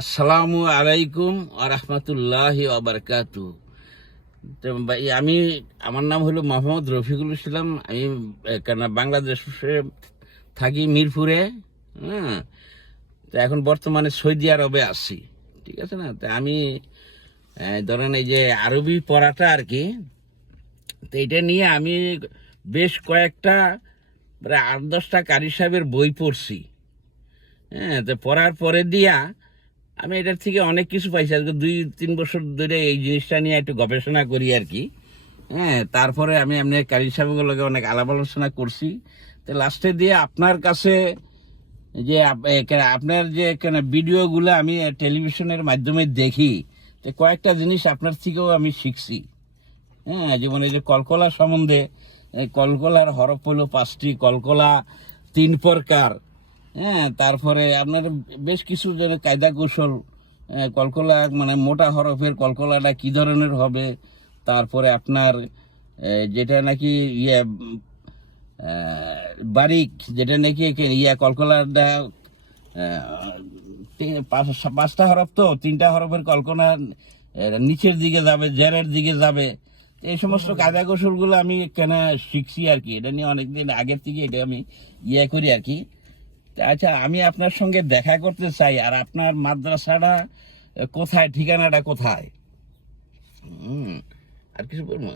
আসসালামু আলাইকুম আ রহমতুল্লাহি ওয়াবারাকাতু। তো ভাই, আমার নাম হলো মোহাম্মদ রফিকুল ইসলাম। আমি কেন বাংলাদেশে থাকি, মিরপুরে। হ্যাঁ, তো এখন বর্তমানে সৌদি আরবে আছি। ঠিক আছে না? তো আমি ধরেন এই যে আরবি পড়াটা আর কি, তো এটা নিয়ে আমি বেশ কয়েকটা প্রায় 8-10টা কারি সাহেবের বই পড়ছি। হ্যাঁ, তো পড়ার পরে দিয়া আমি এটার থেকে অনেক কিছু পাইছি। আজকে 2-3 বছর ধরে এই জিনিসটা নিয়ে একটু গবেষণা করি আর কি। হ্যাঁ, তারপরে আমি এমনি কারি সাহেবগুলোকে অনেক আলাপ আলোচনা করছি। তো লাস্টে দিয়ে আপনার কাছে যে আপনার যে ভিডিওগুলো আমি টেলিভিশনের মাধ্যমে দেখি, তো কয়েকটা জিনিস আপনার থেকেও আমি শিখছি। হ্যাঁ, যেমন এই যে কলকলা সম্বন্ধে, কলকলার হরফ হলো 5টি, কলকলা 3 প্রকার। হ্যাঁ, তারপরে আপনার বেশ কিছু যে কায়দা কৌশল, কলকলা মানে মোটা হরফের কলকলাটা কি ধরনের হবে, তারপরে আপনার যেটা নাকি বারিক, যেটা নাকি কলকলাটা 5টা হরফ, তো 3টা হরফের কলকলা নিচের দিকে যাবে, জেরের দিকে যাবে। এই সমস্ত কায়দা কৌশলগুলো আমি কেন শিখছি আর কি। এটা নিয়ে অনেকদিন আগের থেকে এটা আমি করি আর কি। আচ্ছা, আমি আপনার সঙ্গে দেখা করতে চাই। আর আপনার মাদ্রাসাটা কোথায়, ঠিকানাটা কোথায়? আর কিছু বলবো?